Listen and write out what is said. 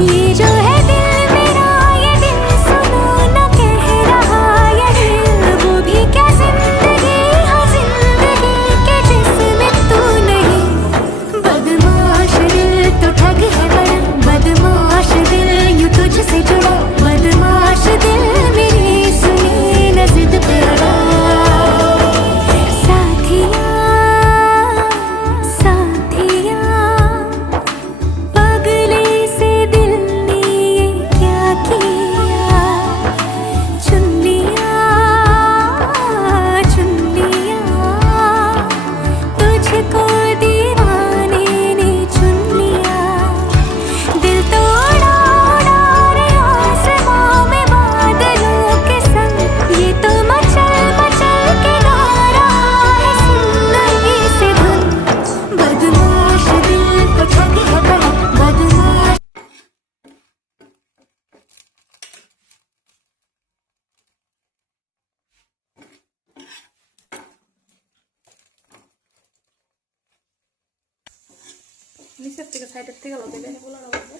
ये जो है दिल मेरा, ये दिल सुनो न कह रहा ये दिल, वो भी क्या जिंदगी, हाँ जिंदगी के जिसमें तू नहीं। बदमाश दिल तो ठग है बड़ा, बदमाश दिल यूं तुझसे जुड़ा, बदमाश दिल मेरी सुनी न जिद पे अड़ा। साथिया साथिया, पगले से दिल ने ये क्या किया, चुन लिया चुन लिया, तुझको दीवाने ने चुन लिया। दिल तो उड़ा उड़ा रे आसमां में बादलों के संग, ये तो मचल मचल के गा रहा है सुंदरी सी धुन। बदमाश दिल तो ठग है बड़ा, बदमाश। নিচের থেকে সাইডের থেকে লাগাইলে এগুলো লাগাবো।